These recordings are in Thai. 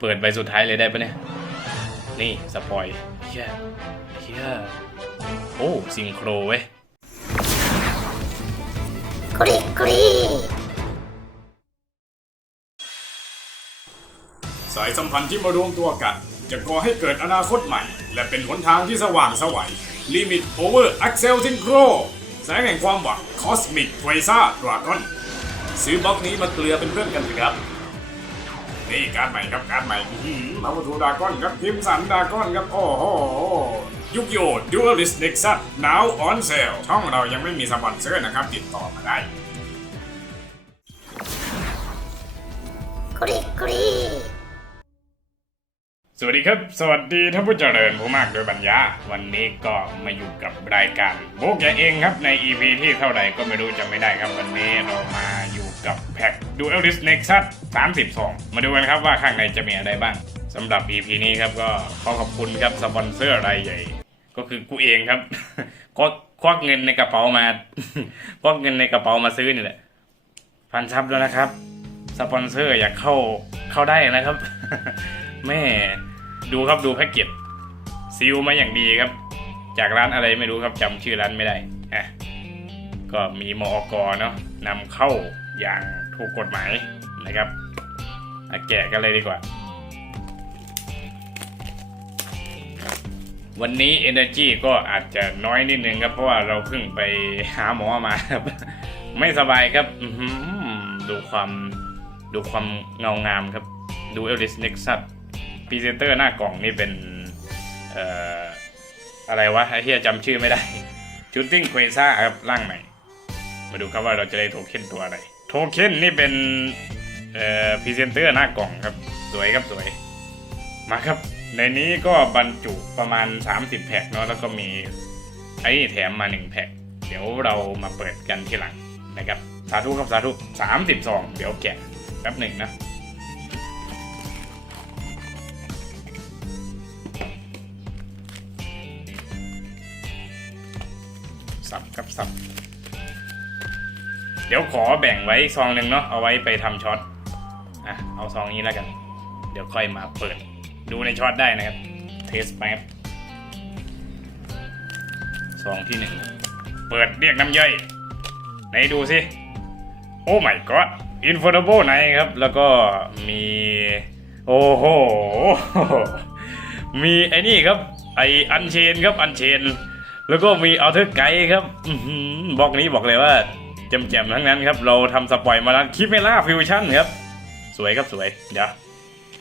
เปิดใบสุดท้ายเลยได้ปะเนี่ย นี่ สปอยเฮียเฮียโอ้ซิงโครเว้ยกรีกรีสายสัมพันธ์ที่มารวมตัวกัน จะก่อให้เกิดอนาคตใหม่ และเป็นหนทางที่สว่างไสวัย Limit Over Axel Synchro แสงแห่งความหวัง Cosmic t r a c e r Dragon ซื้อบล็อกนี้มาเกลือเป็นเพื่อนกันเถอะครับ นี่การดใหม่ครับการดใหม่มาวัตถุดากอนครับคิมสันดากอนครับโอ้โหยุกโย Duelist Nexus now on sale ช่องเรายังไม่มีสปอนเซอร์นะครับ ติดต่อมาได้กรีกรีสวัสดีครับ สวัสดีท่านผู้เจริญผู้มากโดยบัญญา วันนี้ก็มาอยู่กับรายการโบกแกเองครับใน EP ที่เท่าไหร่ก็ไม่รู้จำไม่ได้ครับวันนี้เรามาอยู่ กับแพ็ก Duelist Nexus 32 มาดูกันครับว่าข้างในจะมีอะไรบ้างสำหรับ EP นี้ครับก็ขอขอบคุณครับสปอนเซอร์รายใหญ่ ก็คือกูเองครับก็ควักเงินในกระเป๋ามาควักเงินในกระเป๋ามาซื้อนี่แหละพันซับแล้วนะครับสปอนเซอร์อยากเข้าเข้าได้นะครับ แม่ดูครับดูแพ็กเกจซีลมาอย่างดีครับ จากร้านอะไรไม่รู้ครับจำชื่อร้านไม่ได้อะก็มีมอกเนาะนำเข้า อย่างถูกกฎหมายนะครับมาแกะกันเลยดีกว่า วันนี้ Energy ก็อาจจะน้อยนิดนึงครับ เพราะว่าเราเพิ่งไปหาหมอมาครับ ไม่สบายครับดูความดูความเงางามครับ ดูเอลิสเน็กซัสพรีเซนเตอร์หน้ากล่องนี่เป็นเอ่ออะไรวะไอ้ที่จำชื่อไม่ได้ชูตติ้งเควซ่าครับร่างใหม่ มาดูครับว่าเราจะได้โทเค็นตัวอะไร โทเค็นนี่เป็นเอ่อพรีเซนเตอร์หน้ากล่องครับ สวยครับสวย มาครับ ในนี้ก็บรรจุประมาณ 30 แพ็คเนาะแล้วก็มีไอ้แถมมา 1 แพ็คเดี๋ยวเรามาเปิดกันทีหลังนะครับ สาธุครับสาธุ32เดี๋ยวแกะแป๊บหนึ่งนะสับครับสับ เดี๋ยวขอแบ่งไว้ซองหนึ่งเนาะเอาไว้ไปทำช็อตอะเอาซองนี้แล้วกัน เดี๋ยวค่อยมาเปิด ดูในช็อตได้นะครับ เทสแป๊บซองที่หนึ่งเปิดเรียกน้ำย่อยไหนดูสิโอ้ my god Inflatable ไหนครับ แล้วก็มี โอ้โห มีไอ้นี่ครับ ไออันเชนครับอันเชน แล้วก็มีเอาเทอร์ไกด์ครับบอกนี้บอกเลยว่า แจ่มๆทั้งนั้นครับ เราทำสปอยมาแล้วคิเมล่าฟิวชั่นครับ สวยครับสวย เดี๋ยว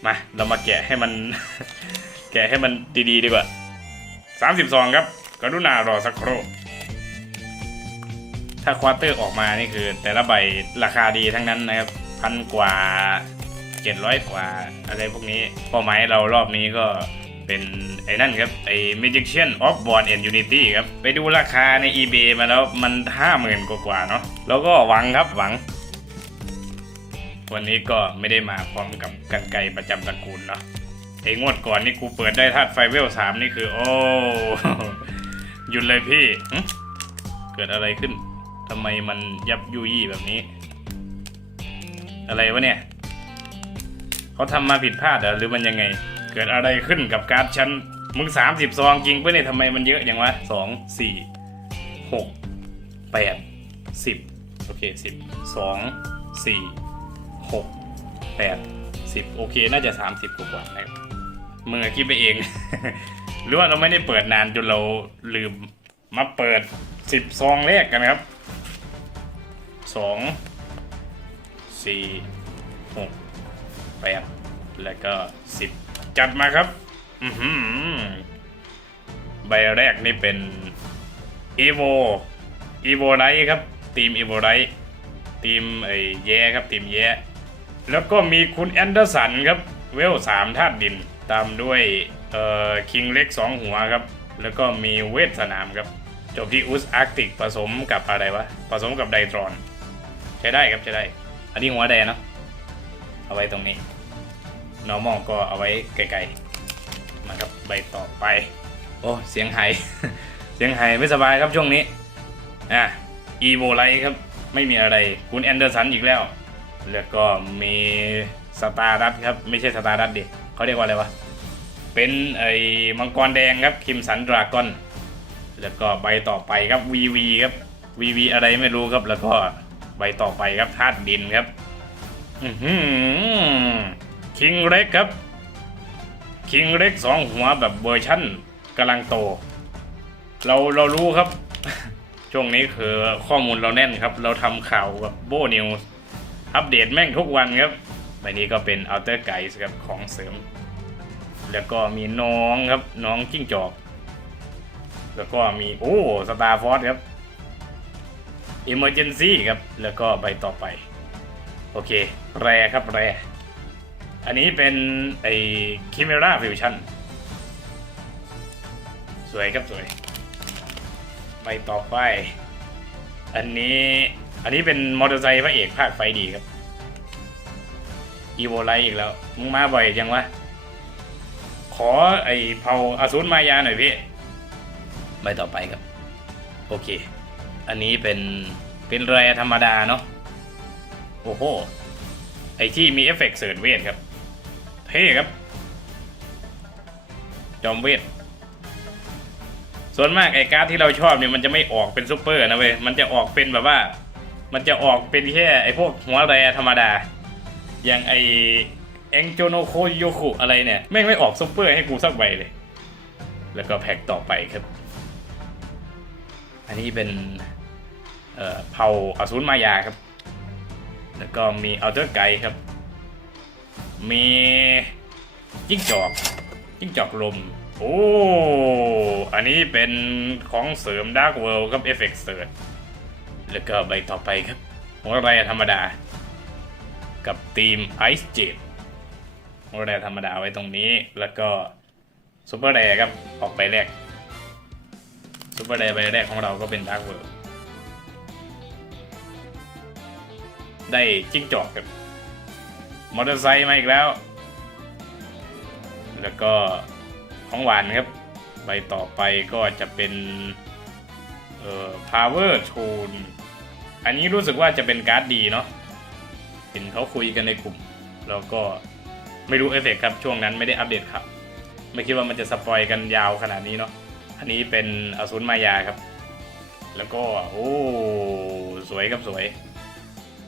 มา เรามาแกะให้มัน แกะให้มันดีๆดีกว่า 32 ครับกรุณารอสักครู่ถ้าควอเตอร์ออกมานี่คือ แต่ละใบราคาดีทั้งนั้นนะครับพันกว่า 700 กว่าอะไรพวกนี้เป้าหมายเรารอบนี้ก็ เป็นไอ้นั่นครับไอ้ Magician of Born and Unity ครับไปดูราคาใน eBay มาแล้วมัน50,000กว่าเนาะแล้วก็หวังครับหวัง วันนี้ก็ไม่ได้มาพร้อมกับกันไกประจำตระกูลเนาะไอ้งวดก่อนนี่กูเปิดได้ธาตุไฟเวลสามนี่คือ โอ้หยุดเลยพี่ เกิดอะไรขึ้นทำไมมันยับยุยี่แบบนี้ อะไรวะเนี่ย เขาทำมาผิดพลาดหรือมันยังไง เกิดอะไรขึ้นกับการ์ดชั้นมึงสามสิบซองจริงปะเนี่ยทำไมมันเยอะอย่างวะสองสี่หกแปดสิบโอเคสิบสองสี่หกแปดสิบโอเค น่าจะสามสิบกว่านะครับมึงอคิดไปเอง หรือว่าเราไม่ได้เปิดนานจนเราลืมมาเปิดสิบซองแรกกันนะครับสองสี่หกแปดแล้วก็สิบ จัดมาครับใบแรกนี่เป็น e v o e v o ไรครับทีม e v o ไรทีมไอ้แย่ครับทีมแย่แล้วก็มีคุณแอนเดอร์สันครับ เวลสามธาตุดิน ตามด้วยเอ่อคิงเล็กสองหัวครับ แล้วก็มีเวทสนามครับ จบที่อุสอาร์กติกผสมกับอะไรวะ ผสมกับไดตรอน ใช้ได้ครับใช้ได้ อันนี้หัวแดงเนาะเอาไว้ตรงนี้ normal ก็เอาไว้ไกลๆ มาครับใบต่อไป โอ้ เสียงไห้เสียงไห้ไม่สบายครับช่วงนี้ อะอีโวไลครับ ไม่มีอะไร คุณแอนเดอร์สันอีกแล้ว แล้วก็มีสตาร์ดัตครับ ไม่ใช่สตาร์ดัตดิเขาเรียกว่าอะไรวะ เป็นไอ้มังกรแดงครับ คิมสันดราก้อน แล้วก็ใบต่อไปครับ VV ครับ VV อะไรไม่รู้ครับ แล้วก็ใบต่อไปครับธาตุดินครับ อือหือ คิงเล็กครับ คิงเล็กสองหัวแบบเวอร์ชั่นกำลังโต เราเรารู้ครับ ช่วงนี้คือข้อมูลเราแน่นครับ เราทำข่าวกับโบนิวส์อัปเดตแม่งทุกวันครับใบนี้ก็เป็นอัลเตอร์ไกส์ครับของเสริม แล้วก็มีน้องครับน้องจิ้งจอก แล้วก็มีโอ้สตาร์ฟอร์ครับ Emergency ครับ แล้วก็ใบต่อไป โอเค แรครับแร อันนี้เป็นไอ้คิเมราฟิวชั่นสวยครับสวยใบต่อไป อันนี้อันนี้เป็นมอเตอร์ไซค์พระเอกภาคไฟดีครับอีโวไลอีกแล้ว มึงมาบ่อยจังวะ ขอไอ้เผาอสูรมายาหน่อยพี่ใบต่อไปครับ โอเค อันนี้เป็นเป็นแรธรรมดาเนาะโอ้โหไอที่มีเอฟเฟกต์เสริร์เวทครับ ท่ครับ จอมเวท ส่วนมากไอ้การ์ดที่เราชอบเนี่ยมันจะไม่ออกเป็นซูเปอร์นะเว้ย มันจะออกเป็นแบบว่า มันจะออกเป็นแค่ไอ้พวกหัวแรธรรมดา อย่างไอเอ็งโจโนโคโยคุอะไรเนี่ยแม่งไม่ออกซูเปอร์ให้กูสักใบเลย แล้วก็แพ็กต่อไปครับ อันนี้เป็นเอ่อเผาอสูรมายาครับ แล้วก็มีอัลเทอร์ไกครับ มีจิ้งจอกจิ้งจอกลม โอ้ อันนี้เป็นของเสริมดาร์กเวิลด์ครับเอฟเฟกต์เสริร์แล้วก็ใบต่อไปครับหัวไรธรรมดา กับทีมไอซ์เจดหัวไรธรรมดาไว้ตรงนี้ แล้วก็ซูเปอร์แรครับออกไปแรกซูเปอร์แรใบแรกของเราก็เป็นดาร์กเวิลด์ได้จิ้งจอกครับ มอเตอร์ไซค์มาอีกแล้ว แล้วก็ของหวานครับ ใบต่อไปก็จะเป็น เอ่อ power tune อันนี้รู้สึกว่าจะเป็นการ์ดดีเนาะ เห็นเขาคุยกันในกลุ่ม แล้วก็ไม่รู้เอฟเฟกต์ครับ ช่วงนั้นไม่ได้อัปเดตครับ ไม่คิดว่ามันจะสปอยกันยาวขนาดนี้เนาะ อันนี้เป็นอสูรมายาครับ แล้วก็ โอ้ สวยครับสวย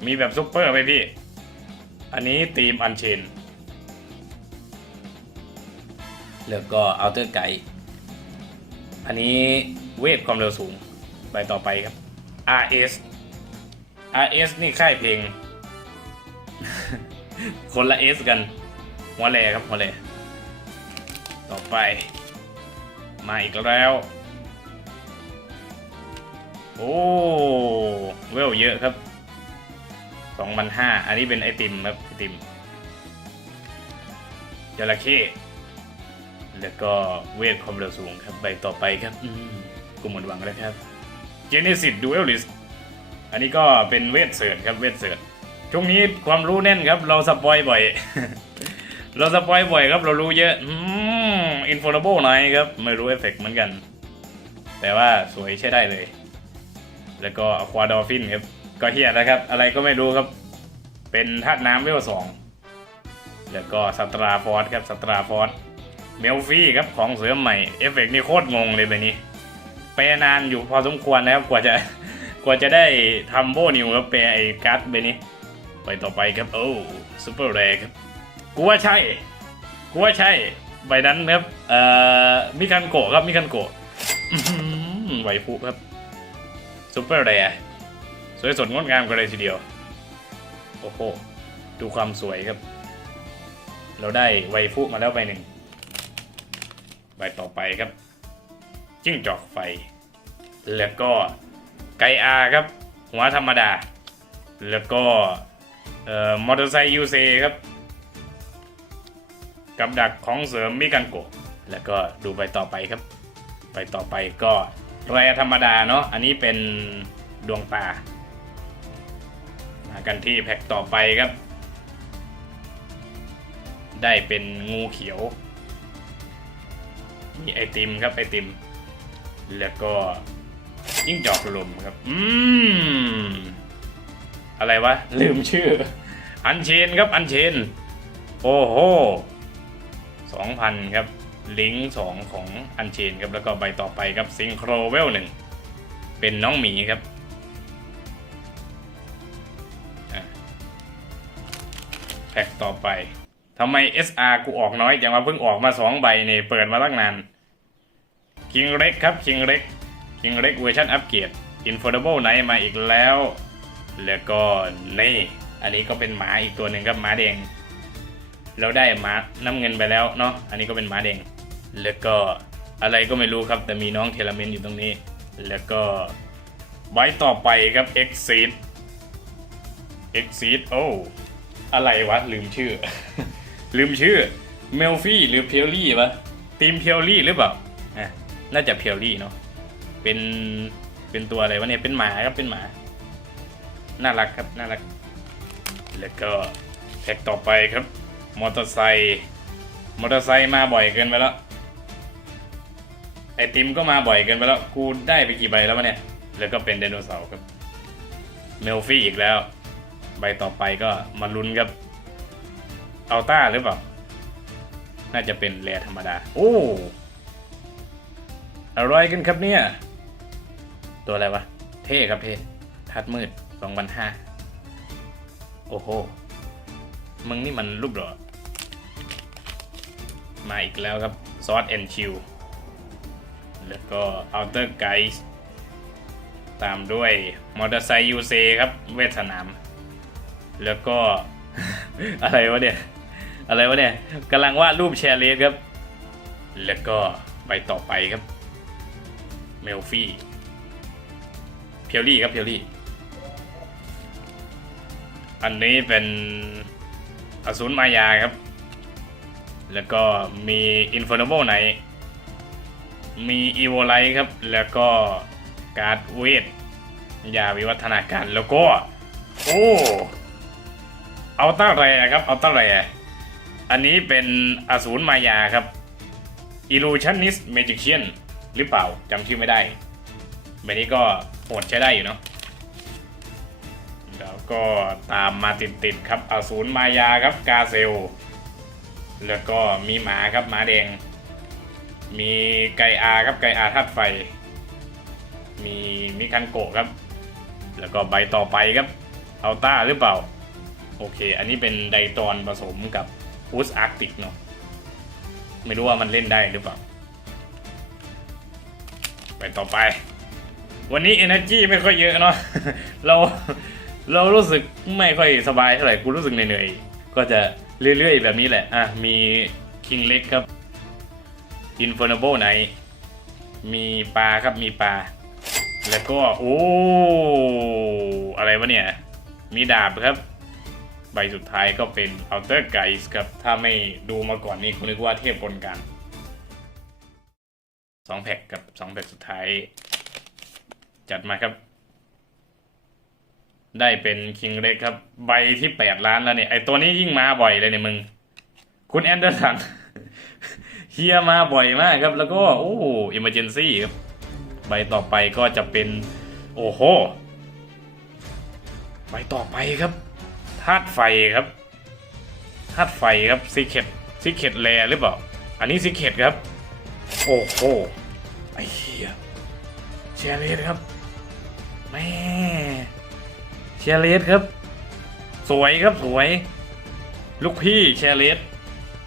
มีแบบซุปเปอร์ไหมพี่ อันนี้ทีมอันเชนแล้วก็อัลเทอร์ไกอันนี้เวทความเร็วสูงไปต่อไปครับ RS RS นี่ค่ายเพลง คนละ S กัน หัวแรครับ หัวแรต่อไป มาอีกแล้ว โอ้ เวลเยอะครับ สองพันห้าอันนี้เป็นไอติมครับไอติมจระเข้แล้วก็เวทความเร็วสูงครับใบต่อไปครับอืมกูหมดหวังแล้วครับ Genesis Duelist อันนี้ก็เป็นเวทเสิร์ชครับเวทเสิร์ชช่วงนี้ความรู้แน่นครับ เราสปอยบ่อย เราสปอยบ่อยครับ เรารู้เยอะอืมอินโฟลโบหน่อยครับ ไม่รู้เอฟเฟกต์เหมือนกัน แต่ว่าสวยใช้ได้เลย แล้วก็อควาดอฟินครับ ก็เฮียนะครับ อะไรก็ไม่รู้ครับ เป็นธาตุน้ำเวลสองแล้วก็สตราฟอร์สครับสตราฟอร์สเมลฟี่ครับของเสริมใหม่เอฟเฟกต์นี่โคตรงงเลยแบบนี้แปลนานอยู่พอสมควรนะครับกว่าจะกว่าจะได้ทำโบนิวครับแปลไอ้การ์ดใบบนี้ ไปต่อไปครับโอ้ซูเปอร์แรครับกูว่าใช่กูว่าใช่ใบนั้นครับเอ่อมิคันโกะครับมิคันโกะไหวพุครับซูเปอร์แร สวยสดงดงามกันเลยทีเดียว โอ้โห ดูความสวยครับ เราได้ไวฟุมาแล้วใบหนึ่ง ใบต่อไปครับ จิ้งจอกไฟ แล้วก็ไกอาครับ หัวธรรมดา แล้วก็มอเตอร์ไซค์ยูเซครับ กับดักของเสริมมิกันโกะแล้วก็ดูใบต่อไปครับ ใบต่อไปก็แรธรรมดาเนาะ อันนี้เป็นดวงตาากันที่แพ็คต่อไปครับ ได้เป็นงูเขียว มีไอติมครับไอติม แล้วก็ยิ่งจอกลมครับ อืม อะไรวะ ลืมชื่อ อันเชนครับอันเชน โอ้โหสองพันครับ ลิงก์สองของอันเชนครับ แล้วก็ใบต่อไปครับซิงโครเวลหนึ่ง เป็นน้องหมีครับ ต่อไปทำไม SR กูออกน้อยจังว่าเพิ่งออกมาสองใบเนี่ยเปิดมาตั้งนานคิงเล็กครับคิงเล็กคิงเล็กเวอร์ชันอัปเกรด Infordable Night มาอีกแล้ว แล้วก็นี่ อันนี้ก็เป็นหมาอีกตัวหนึ่งครับหมาแดงเราได้หมาน้ำเงินไปแล้วเนาะอันนี้ก็เป็นหมาแดงแล้วก็อะไรก็ไม่รู้ครับแต่มีน้องเทเลเมนอยู่ตรงนี้ แล้วก็ใบต่อไปครับ Exceed Exceed โอ้ อะไรวะ ลืมชื่อ ลืมชื่อเมลฟี่หรือเพียวลี่ปะทีมเพียวลี่หรือเปล่าอะน่าจะเพียวลี่เนาะเป็นเป็นตัวอะไรวะเนี่ยเป็นหมาครับเป็นหมา น่ารักครับน่ารัก แล้วก็แท็กต่อไปครับ มอเตอร์ไซค์มอเตอร์ไซค์มาบ่อยเกินไปแล้วไอติมก็มาบ่อยเกินไปแล้วกูได้ไปกี่ใบแล้ววะเนี่ยแล้วก็เป็นไดโนเสาร์ครับเมลฟี่อีกแล้ว ใบต่อไปก็มาลุ้นครับอัลต้าหรือเปล่า น่าจะเป็นแรธรรมดา โอ้อะไรกันครับเนี่ย ตัวอะไรวะ เท่ครับเท่ทัดมืดสองพันห้าโอ้โห มึงนี่มันรูปหรอมาอีกแล้วครับซอสแอนชิลแล้วก็อัลเตอร์ไกส์ตามด้วยมอเตอร์ไซค์ยูเซครับ เวทสนาม แล้วก็ อะไรวะเนี่ย อะไรวะเนี่ยกำลังวาดรูปแชร์เลสครับ แล้วก็ใบต่อไปครับ เมลฟี่เพียวลี่ครับเพียวลี่ อันนี้เป็นอสูรมายาครับ แล้วก็มีอินฟ r ร์ b l e ไหนมีอีโวไลท์ครับ แล้วก็การ์ดเวทยาวิวัฒนาการแล้วก็ โอ้ อาต้าแรครับเอาต้าแรอันนี้เป็นอสูรมายาครับ Illusionist Magician หรือเปล่าจำชื่อไม่ได้แบบนี้ก็โหดใช้ได้อยู่เนาะแล้วก็ตามมาติดๆครับอสูรมายาครับกาเซล แล้วก็มีหมาครับหมาแดง มีไกอาครับไกอาธาตุไฟ มีมิคันโกะครับ แล้วก็ใบต่อไปครับอัลต้าหรือเปล่า โอเค อันนี้เป็นไดตอนผสมกับอูสอาร์กติกเนาะไม่รู้ว่ามันเล่นได้หรือเปล่า ไปต่อไป วันนี้ energy ไม่ค่อยเยอะเนาะเราเรารู้สึกไม่ค่อยสบายเท่าไหร่กูรู้สึกเหนื่อยๆ ก็จะเรื่อยๆ แบบนี้แหละ อะ มีคิงเล็กครับ Infernable Night มีปลาครับมีปลา แล้วก็ โอ้ อะไรวะเนี่ย มีดาบครับ ใบสุดท้ายก็เป็น Outer Guys ครับ ถ้าไม่ดูมาก่อนนี่คุณนึกว่าเทพกลการสองแพ็กกับสองแพ็กสุดท้าย จัดมาครับ ได้เป็นคิงเล็กครับ ใบที่แปดล้านแล้วเนี่ยไอตัวนี้ยิ่งมาบ่อยเลยเนี่ยมึง คุณแอนเดอร์สันเฮียมาบ่อยมากครับ แล้วก็ โอ้อิมเมอร์เจนซี่ครับ ใบต่อไปก็จะเป็น โอ้โห ใบต่อไปครับ ธาตุไฟครับธาตุไฟครับซีเคดซีเคดแลหรือเปล่า อันนี้ซีเคดครับ โอ้โหไอ้เหี้ยเชียร์เลสครับแม่เชียร์เลสครับ สวยครับสวย ลูกพี่เชียร์เลส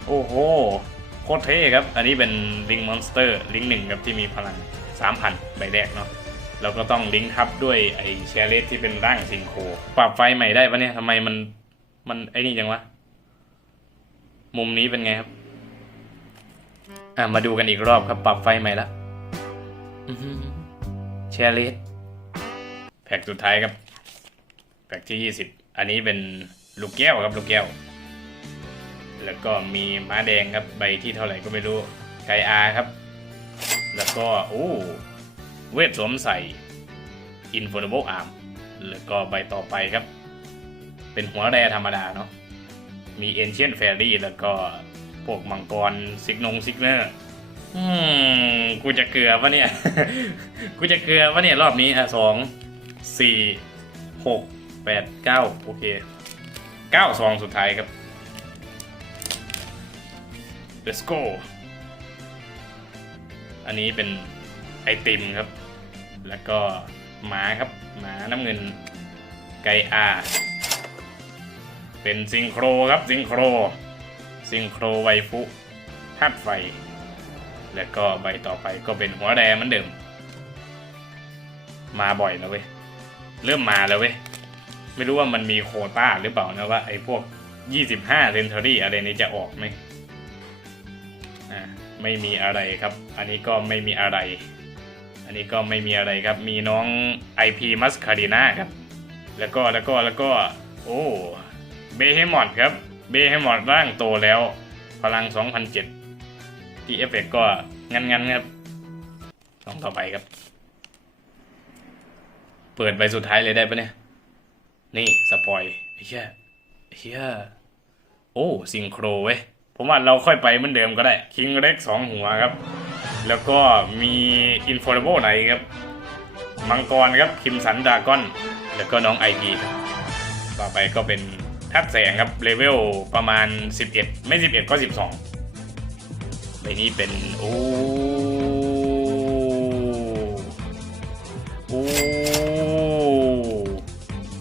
โอ้โหโคตรเท่ครับ อันนี้เป็นลิงมอนสเตอร์ลิงหนึ่งครับที่มีพลัง3,000ใบแรกเนาะ เราก็ต้องลิงก์ทับด้วยไอเชียร์เลสที่เป็นร่างซิงโครปรับไฟใหม่ได้ปะเนี่ยทำไมมันมันไอ้นี่จังวะ มุมนี้เป็นไงครับ อะมาดูกันอีกรอบครับ ปรับไฟใหม่ละแชร์เลสแพ็กสุดท้ายครับ แพ็กที่ 20 อันนี้เป็นลูกแก้วครับลูกแก้ว แล้วก็มีม้าแดงครับใบที่เท่าไหร่ก็ไม่รู้ไกอาครับ แล้วก็โอ้ เวทสวมใส่ Infernable Arm แล้วก็ใบต่อไปครับ เป็นหัวแรธรรมดาเนาะ มี Ancient Fairy แล้วก็พวกมังกรซิกนงซิกเนอร์อืมกูจะเกลือปะเนี่ย กูจะเกลือปะเนี่ย รอบนี้อะสองสี่หกแปดเก้าโอเคเก้าซองสุดท้ายครับ let's go อันนี้เป็น ไอติมครับ แล้วก็หมาครับ หมาน้ำเงินไกอา เป็นซิงโครครับซิงโครซิงโครไวฟุธาตุไฟ แล้วก็ใบต่อไปก็เป็นหัวแดงเหมือนเดิม มาบ่อยแล้วเว้ย เริ่มมาแล้วเว้ย ไม่รู้ว่ามันมีโคต้าหรือเปล่านะว่าไอ้พวก 25เซน t อรี่อะไรนี้จะออกไหมอ่าไม่มีอะไรครับ อันนี้ก็ไม่มีอะไร อันนี้ก็ไม่มีอะไรครับ มีน้อง IP m u s c a r i n a ครับ แล้วก็แล้วก็แล้วก็ โอ้ เบเฮมอดครับ เบเฮมอดร่างโตแล้ว พลัง 2007 ที่เอฟเฟกก็งันงันๆครับลองต่อไปครับ เปิดใบสุดท้ายเลยได้ปะเนี่ย นี่ สปอยเหี้ยเหี้ยโอ้ ซิงโครเว้ย ผมว่าเราค่อยไปเหมือนเดิมก็ได้ คิงเล็กสองหัวครับ แล้วก็มีอินฟอร์เบลไหนครับมังกรครับคิมสันดากอน แล้วก็น้องไอพีต่อไปก็เป็นทัดแสงครับเลเวลประมาณ 11 ไม่ 11 ก็ 12ใบนี้เป็นโอ้โอ้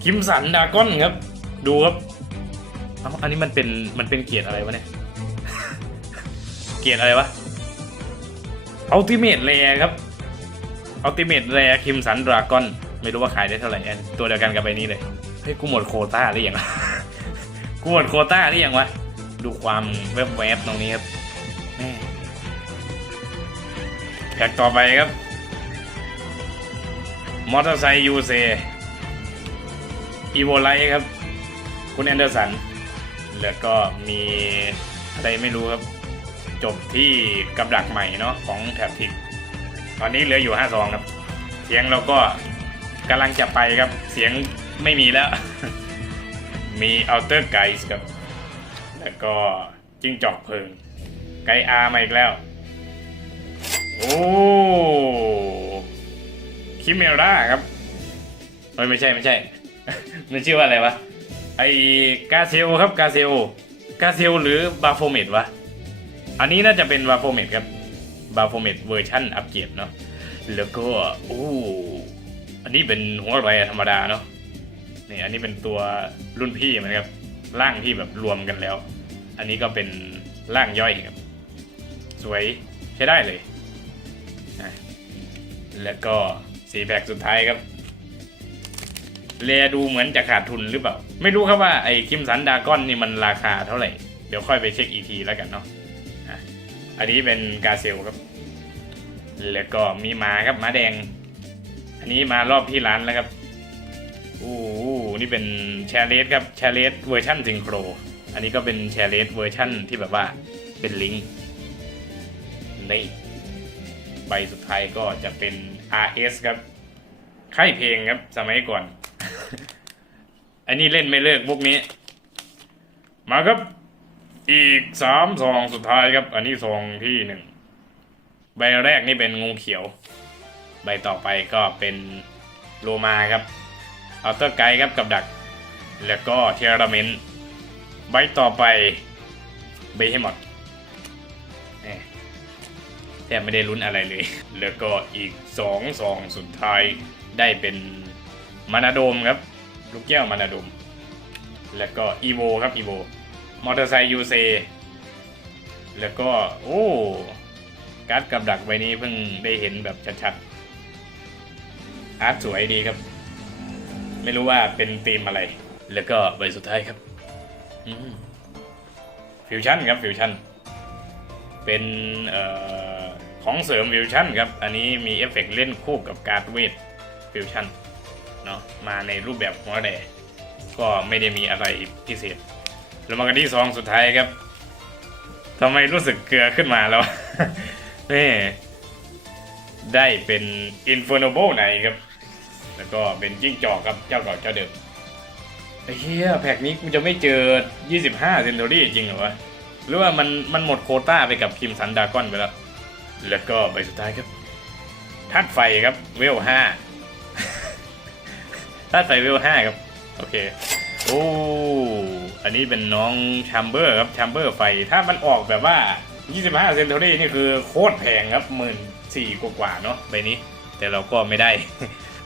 คิมสันดากอนครับ ดูครับเอ้าอันนี้มันเป็นมันเป็นเกียรติอะไรวะเนี่ย เกียรติอะไรวะ อัลติเมทแรครับอัลติเมทแรคิมสันดราก้อน ไม่รู้ว่าขายได้เท่าไหร่อันตัวเดียวกันกับใบนี้เลยเฮ้ยกูหมดโคต้าหรือยังกูหมดโคต้าหรือยังวะ ดูความแวบๆตรงนี้ครับแม่แพ็กต่อไปครับ มอเตอร์ไซค์ยูเซอีโวไลท์ครับ คุณแอนเดอร์สัน แล้วก็มีอะไรไม่รู้ครับ จบที่กับดักใหม่เนาะของแถบทิก ตอนนี้เหลืออยู่5ซองครับ เสียงเราก็กำลังจะไปครับ เสียงไม่มีแล้ว มีอัลเตอร์ไกส์ครับ แล้วก็จิ้งจอกเพิง ไกอามาอีกแล้ว โอ้คิเมราครับเฮ้ยไม่ใช่ไม่ใช่ มันชื่อว่าอะไรวะ ไอกาเซลครับกาเซลกาเซลหรือบาโฟเมตวะ อันนี้น่าจะเป็นบาโฟเมตครับบาโฟเมตเวอร์ชั่นอัปเกรดเนาะแล้วก็โอ้อันนี้เป็นหัวไรธรรมดาเนาะนี่อันนี้เป็นตัวรุ่นพี่มันครับร่างที่แบบรวมกันแล้ว อันนี้ก็เป็นร่างย่อยครับ สวยใช้ได้เลยแล้วก็สีแพ็กสุดท้ายครับเรดูเหมือนจะขาดทุนหรือเปล่า ไม่รู้ครับว่าไอ้คิมสันดากอนนี่มันราคาเท่าไหร่ เดี๋ยวค่อยไปเช็คอีกทีแล้วกันเนาะ อันนี้เป็นกาเซลครับ แล้วก็มีหมาครับหมาแดง อันนี้มารอบที่ร้านแล้วครับอู้นี่เป็นแชร์เลสครับแชร์เลสเวอร์ชันซิงโคร อันนี้ก็เป็นแชร์เลสเวอร์ชันที่แบบว่าเป็นลิงก์นี่ใบสุดท้ายก็จะเป็น RS ครับค่ายเพลงครับสมัยก่อน อันนี้เล่นไม่เลิกพวกนี้ มาครับ อีกสามซองสุดท้ายครับ อันนี้ซองที่หนึ่งใบแรกนี่เป็นงูเขียว ใบต่อไปก็เป็นโลมาครับอัลเตอร์ไกด์ครับกับดัก แล้วก็เทราเมนใบต่อไปเบให้หมดแทบไม่ได้ลุ้นอะไรเลย แล้วก็อีกสองซองสุดท้ายได้เป็นมานาโดมครับ ลูกแก้วมานาโดม แล้วก็อีโวครับอีโว มอเตอร์ไซค์ยูเซแล้วก็ โอ้ การ์ดกับดักใบนี้เพิ่งได้เห็นแบบชัดๆ อาร์ตสวยดีครับ ไม่รู้ว่าเป็นธีมอะไร แล้วก็ใบสุดท้ายครับฟิวชั่นครับฟิวชั่น เป็นออของเสริมฟิวชั่นครับ อันนี้มีเอฟเฟกต์เล่นคู่กับการ์ดเวทฟิวชั่นเนาะมาในรูปแบบหัวแดก็ไม่ได้มีอะไรพิเศษ แล้วมากันที่ซองสุดท้ายครับทำไมรู้สึกเกลือขึ้นมาแล้ว นี่ได้เป็น i n f o r n a b l e ไหนครับ แล้วก็เป็นจิ้งจอกครับเจ้าเก่าเจ้าเดิมไอ้เฮียแพ็กนี้กูจะไม่เจอ 25 เซน t อรี่จริงเหรอวะ หรือว่ามันมันหมดโคต้าไปกับคิมสันดากอนไปแล้ว แล้วก็ใบสุดท้ายครับธาตุไฟครับเวล5ธาตุไฟเวล5ครับ โอเค โอ้ อันนี้เป็นน้องแชมเบอร์ครับแชมเบอร์ไฟ ถ้ามันออกแบบว่า 25 เซน t อรี่นี่คือโคตรแพงครับหมื่นสี่กว่าๆเนาะใบนี้ แต่เราก็ไม่ได้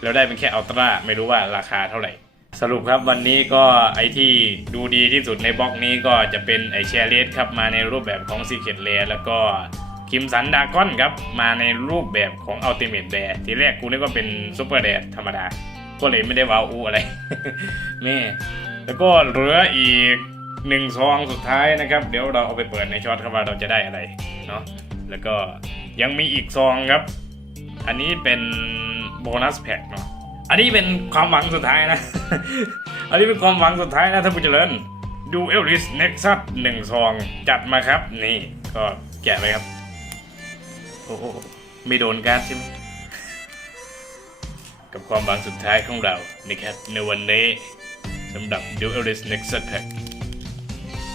เราได้เป็นแค่อัลตร้าไม่รู้ว่าราคาเท่าไหร่ สรุปครับวันนี้ก็ไอที่ดูดีที่สุดในบล็อกนี้ก็จะเป็นไอแชร์เลสครับมาในรูปแบบของ Secret l a y แล้วก็คิมสันดากอนครับ มาในรูปแบบของ Ultimate d a ทีแรกกูนึกว่าเป็นซูเปอร์ d ดธรรมดา ก็เลยไม่ได้ว้าวอูอะไรแม่ แล้วก็เหลืออีกหนึ่งซองสุดท้ายนะครับ เดี๋ยวเราเอาไปเปิดในช็อตครับว่าเราจะได้อะไรเนาะแล้วก็ยังมีอีกซองครับ อันนี้เป็นโบนัสแพ็กเนาะอันนี้เป็นความหวังสุดท้ายนะ อันนี้เป็นความหวังสุดท้ายนะท่านผู้เจริญดูเอลริสเน็กซัสหนึ่งซอง จัดมาครับ นี่ก็แกะเลยครับ โอ้โหไม่โดนการ์ดใช่ไหมกับความหวังสุดท้ายของเรานะครับในวันนี้ สำหรับ Duelist Nexus Pack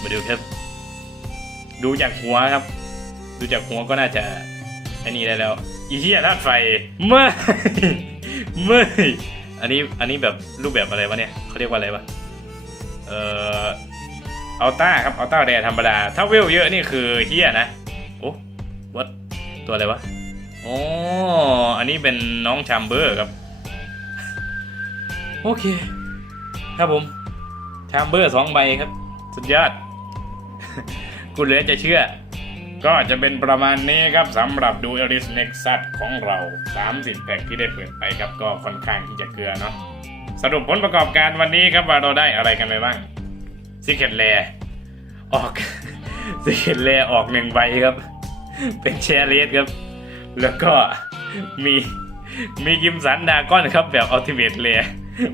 มาดูครับ ดูจากหัวครับ ดูจากหัวก็น่าจะอันนี้ได้แล้วอีเหี้ยธาตุไฟไม่ไม่อันนี้อันนี้แบบรูปแบบอะไรวะเนี่ยเขาเรียกว่าอะไรวะเอ่ออัลต้าครับอัลต้าแรธรรมดา ถ้าเวลเยอะนี่คือเฮียนะโอ้วัดตัวอะไรวะอ๋ออันนี้เป็นน้องชามเบอร์ครับ โอเค ครับผมชามเบอร์สองใบครับ สุดยอดกูเหลือจะเชื่อ ก็จะเป็นประมาณนี้ครับสำหรับดูเอริสเน็กซัสของเรา 30 แพ็กที่ได้เปิดไปครับก็ค่อนข้างที่จะเกลือเนาะสรุปผลประกอบการวันนี้ครับว่าเราได้อะไรกันไปบ้างซิกเก็ตแลออกซิกเก็ตแลออกหนึ่งใบครับ เป็นแชร์เลสครับ แล้วก็มีมีกิมสันดาก้อนครับแบบอัลติเม e เล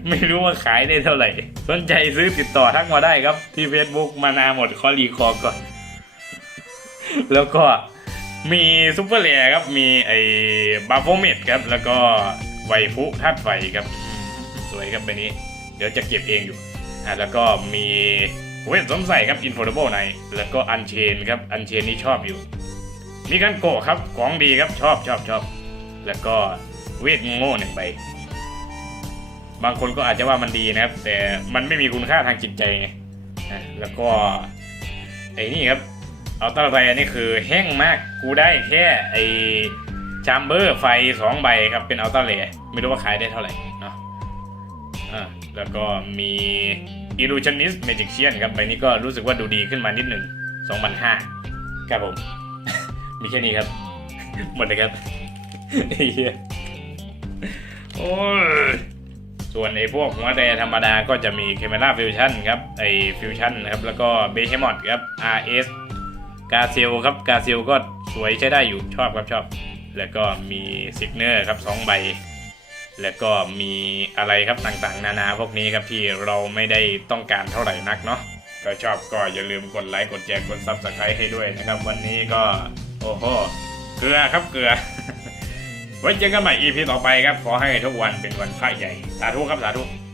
ไม่รู้ว่าขายได้เท่าไหร่ สนใจซื้อติดต่อทักมาได้ครับ ที่ Facebook มานาหมดคอรีคอก่อน แล้วก็มีซูเปอร์เลครับ มีไอ้บาโฟเมดครับ แล้วก็ไวฟุธาตุไฟครับ สวยครับใบนี้ เดี๋ยวจะเก็บเองอยู่อะแล้วก็มีเวทสมใส่ครับอินโฟ a เบิลในแล้วก็อันเชนครับ อันเชนนี่ชอบอยู่ มีกันโกะครับ ของดีครับ ชอบชอบชอบ แล้วก็เวทโง่หนึ่งใบ บางคนก็อาจจะว่ามันดีนะครับ แต่มันไม่มีคุณค่าทางจิตใจไงอะแล้วก็ไอ้นี่ครับเอาต้าไรนี่คือแห้งมากกูได้แค่ไอ้ชามเบอร์ไฟสองใบครับเป็นอัลต้าเลไม่รู้ว่าขายได้เท่าไหร่เนาะอ่าแล้วก็มี Illusionist Magician ครับใบนี้ก็รู้สึกว่าดูดีขึ้นมานิดหนึ่ง2,500ครับผม มีแค่นี้ครับ หมดเลยครับโอ้ย ส่วนไอ้พวกหัวแดธรรมดาก็จะมี Camera Fusion ครับไอ้ Fusion นะครับแล้วก็ Behemoth ครับ RS กาเซลครับกาเซลก็สวยใช้ได้อยู่ชอบครับชอบ แล้วก็มีซิกเนอร์ครับสองใบ แล้วก็มีอะไรครับต่างๆ นานาพวกนี้ครับที่เราไม่ได้ต้องการเท่าไหร่นักเนาะก็ชอบก็อย่าลืมกดไลค์กดแชร์กดซับสไครต์ให้ด้วยนะครับ วันนี้ก็โอ้โหเกลือครับเกลือ ไว้เจอกันใหม่ EP ต่อไปครับ ขอให้ทุกวันเป็นวันพระใหญ่ สาธุครับ สาธุ